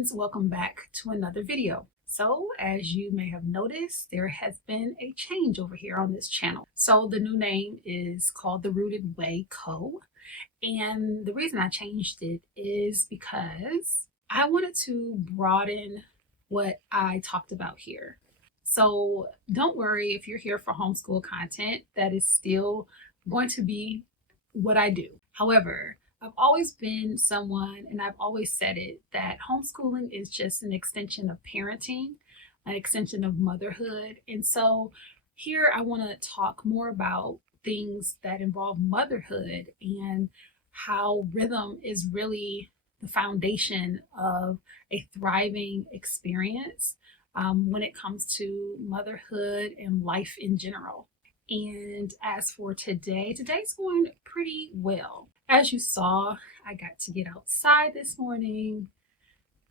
friends, welcome back to another video. So as you may have noticed, there has been a change over here on this channel. So the new name is called The Rooted Way Co. And the reason I changed it is because I wanted to broaden what I talked about here. So don't worry if you're here for homeschool content, that is still going to be what I do. However, I've always been someone, and I've always said it, that homeschooling is just an extension of parenting, an extension of motherhood. And so here I want to talk more about things that involve motherhood and how rhythm is really the foundation of a thriving experience when it comes to motherhood and life in general. And as for today, today's going pretty well. As you saw, I got to get outside this morning.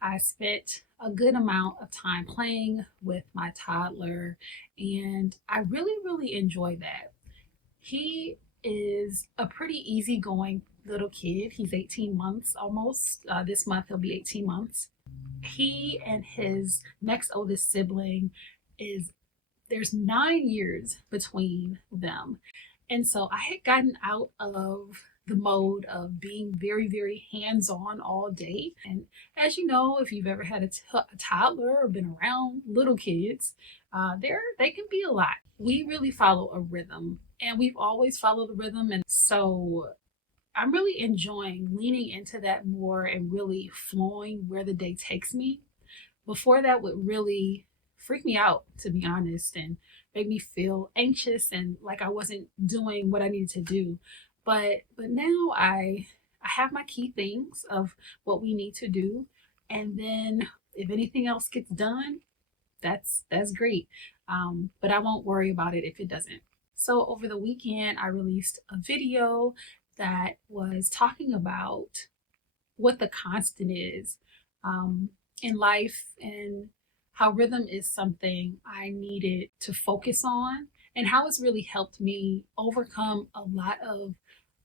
I spent a good amount of time playing with my toddler, and I really enjoy that. He is a pretty easygoing little kid. He's 18 months almost. This month he'll be 18 months. He and his next oldest sibling there's 9 years between them. And so I had gotten out of the mode of being very hands-on all day. And as you know, if you've ever had a toddler or been around little kids, they can be a lot. We really follow a rhythm, and we've always followed a rhythm. And so I'm really enjoying leaning into that more and really flowing where the day takes me. Before, that would really freak me out, to be honest, and make me feel anxious and like I wasn't doing what I needed to do. But now I have my key things of what we need to do, and then if anything else gets done, that's great. But I won't worry about it if it doesn't. So over the weekend, I released a video that was talking about what the constant is in life, and how rhythm is something I needed to focus on, and how it's really helped me overcome a lot of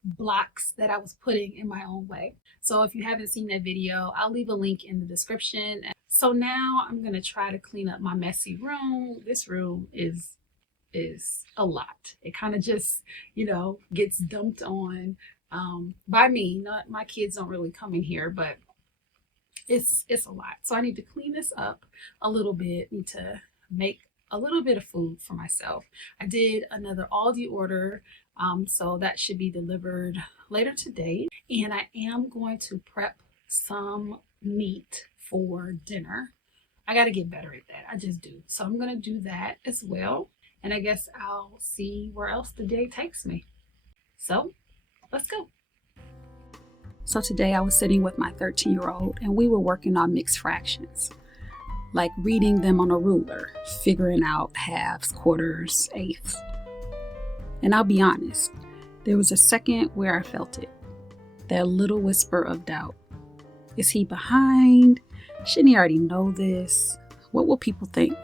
blocks that I was putting in my own way. So if you haven't seen that video, I'll leave a link in the description. So now I'm going to try to clean up my messy room. This room is a lot. It kind of just, gets dumped on by me. Not my kids don't really come in here, but it's a lot. So I need to clean this up a little bit. Need to make a little bit of food for myself. I did another Aldi order, so that should be delivered later today. And I am going to prep some meat for dinner. I got to get better at that. I just do. So I'm going to do that as well. And I guess I'll see where else the day takes me. So let's go. So today I was sitting with my 13-year-old and we were working on mixed fractions, like reading them on a ruler, figuring out halves, quarters, eighths. And I'll be honest, there was a second where I felt it, that little whisper of doubt. Is he behind? Shouldn't he already know this? What will people think?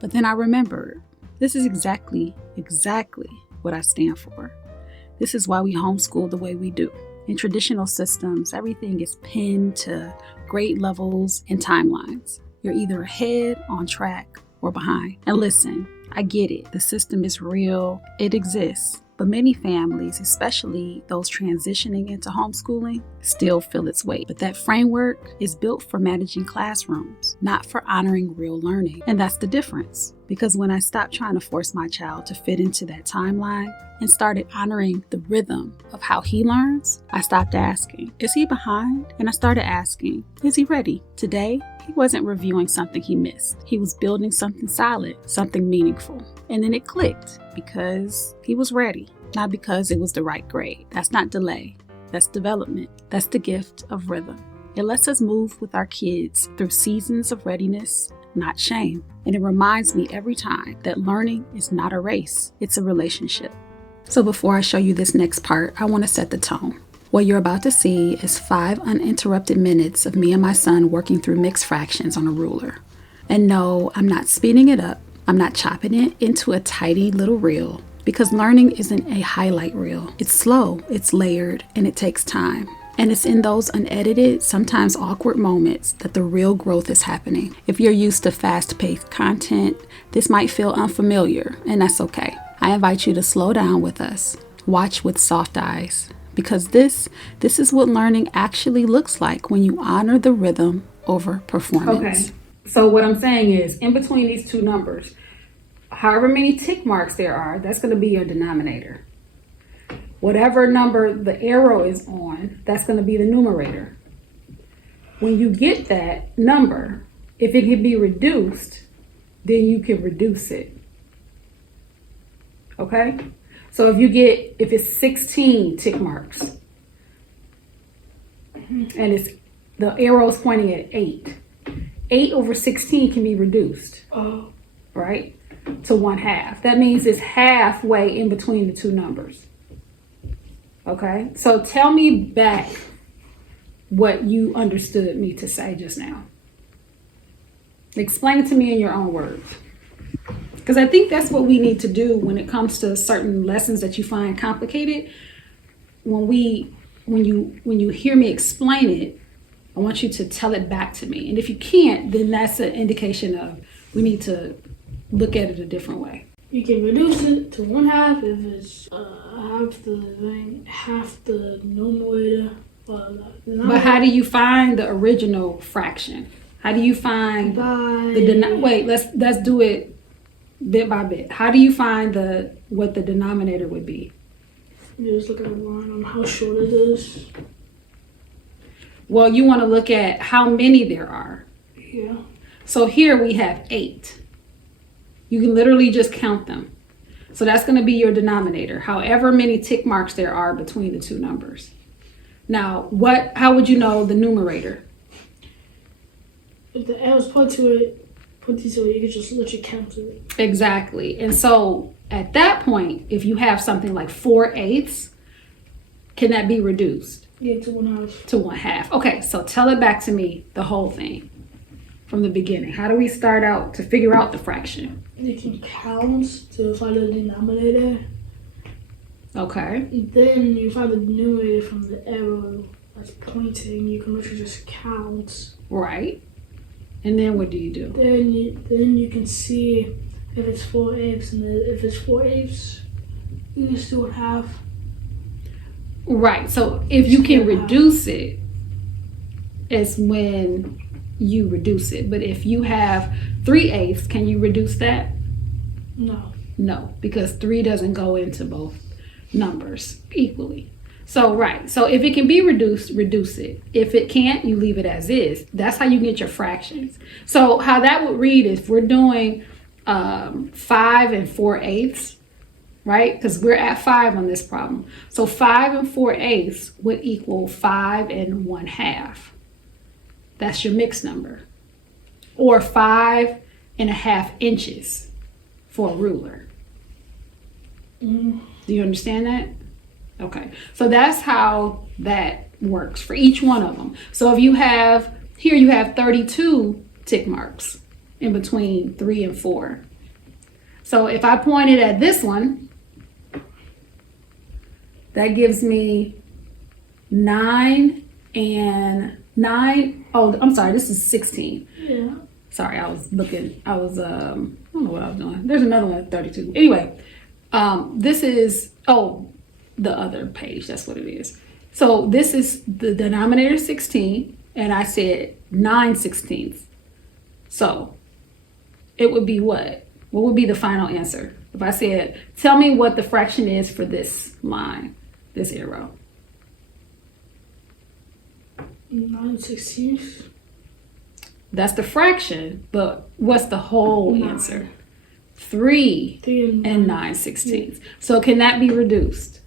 But then I remembered, this is exactly what I stand for. This is why we homeschool the way we do. In traditional systems, everything is pinned to grade levels and timelines. You're either ahead, on track, or behind. And listen, I get it. The system is real. It exists. But many families, especially those transitioning into homeschooling, still feel its weight. But that framework is built for managing classrooms, not for honoring real learning. And that's the difference. Because when I stopped trying to force my child to fit into that timeline and started honoring the rhythm of how he learns, I stopped asking, is he behind? And I started asking, is he ready? Today, he wasn't reviewing something he missed. He was building something solid, something meaningful. And then it clicked because he was ready, not because it was the right grade. That's not delay. That's development. That's the gift of rhythm. It lets us move with our kids through seasons of readiness, not shame. And it reminds me every time that learning is not a race, it's a relationship. So before I show you this next part, I want to set the tone. What you're about to see is 5 uninterrupted minutes of me and my son working through mixed fractions on a ruler. And no, I'm not speeding it up. I'm not chopping it into a tidy little reel, because learning isn't a highlight reel. It's slow, it's layered, and it takes time. And it's in those unedited, sometimes awkward moments that the real growth is happening. If you're used to fast-paced content, this might feel unfamiliar, and that's okay. I invite you to slow down with us. Watch with soft eyes, because this is what learning actually looks like when you honor the rhythm over performance. Okay, so what I'm saying is, in between these two numbers, however many tick marks there are, that's going to be your denominator. Whatever number the arrow is on, that's going to be the numerator. When you get that number, if it can be reduced, then you can reduce it. Okay? So if it's 16 tick marks, and the arrow's pointing at 8, 8 over 16 can be reduced, right, to 1/2. That means it's halfway in between the two numbers. Okay, so tell me back what you understood me to say just now. Explain it to me in your own words. Because I think that's what we need to do when it comes to certain lessons that you find complicated. When you hear me explain it, I want you to tell it back to me. And if you can't, then that's an indication of we need to look at it a different way. You can reduce it to 1/2 if it's half the numerator. But how do you find the original fraction? How do you find wait, let's do it bit by bit. How do you find what the denominator would be? You just look at the line on how short it is. Well, you want to look at how many there are. Yeah. So here we have 8. You can literally just count them. So that's going to be your denominator, however many tick marks there are between the two numbers. Now, how would you know the numerator? If the arrow's put to it, you can just let you count it. Exactly. And so at that point, if you have something like 4/8, can that be reduced? Yeah, to 1/2. To 1/2. Okay, so tell it back to me, the whole thing, from the beginning. How do we start out to figure out the fraction? You can count to find the denominator. Okay. Then you find the numerator from the arrow that's pointing. You can literally just count. Right. And then what do you do? Then you can see if it's 4/8, and if it's 4/8, you can still have. Right. So if you can reduce it, it's when you reduce it. But if you have 3/8, can you reduce that? No, because 3 doesn't go into both numbers equally. So so if it can be reduced, reduce it. If it can't, you leave it as is. That's how you get your fractions. So how that would read is, if we're doing 5 and 4/8, right? Because we're at 5 on this problem. So 5 and 4/8 would equal 5 and 1/2. That's your mixed number. Or 5.5 inches for a ruler. Do you understand that? Okay, so that's how that works for each one of them. So if you have 32 tick marks in between 3 and 4. So if I pointed at this one, that gives me 9 and 9. Oh, I'm sorry, this is 16. Yeah. Sorry, I don't know what I was doing. There's another one at 32. Anyway, this is, the other page, that's what it is. So this is the denominator 16, and I said 9/16. So it would be what? What would be the final answer? If I said, tell me what the fraction is for this line, this arrow. 9/16. That's the fraction, but what's the whole answer? 3 and 9/16. Yeah. So can that be reduced?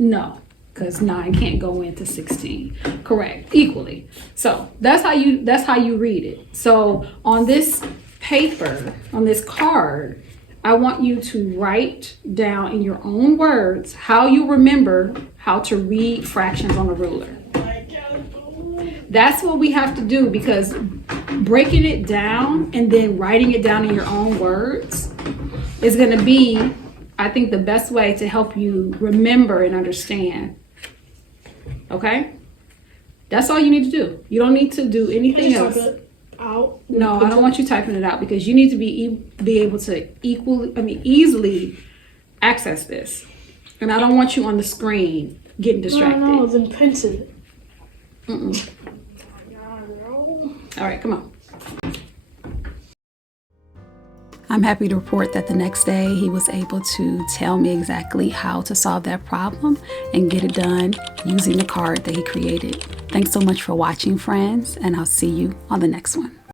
No, because 9 can't go into 16. Correct, equally. So that's how you read it. So on this paper, on this card, I want you to write down in your own words how you remember how to read fractions on a ruler. That's what we have to do, because breaking it down and then writing it down in your own words is going to be I think the best way to help you remember and understand. Okay? That's all you need to do. You don't need to do anything else. Out. No, I don't want you typing it out because you need to be able to easily access this. And I don't want you on the screen getting distracted. No, then print it. All right, come on. I'm happy to report that the next day he was able to tell me exactly how to solve that problem and get it done using the card that he created. Thanks so much for watching, friends, and I'll see you on the next one.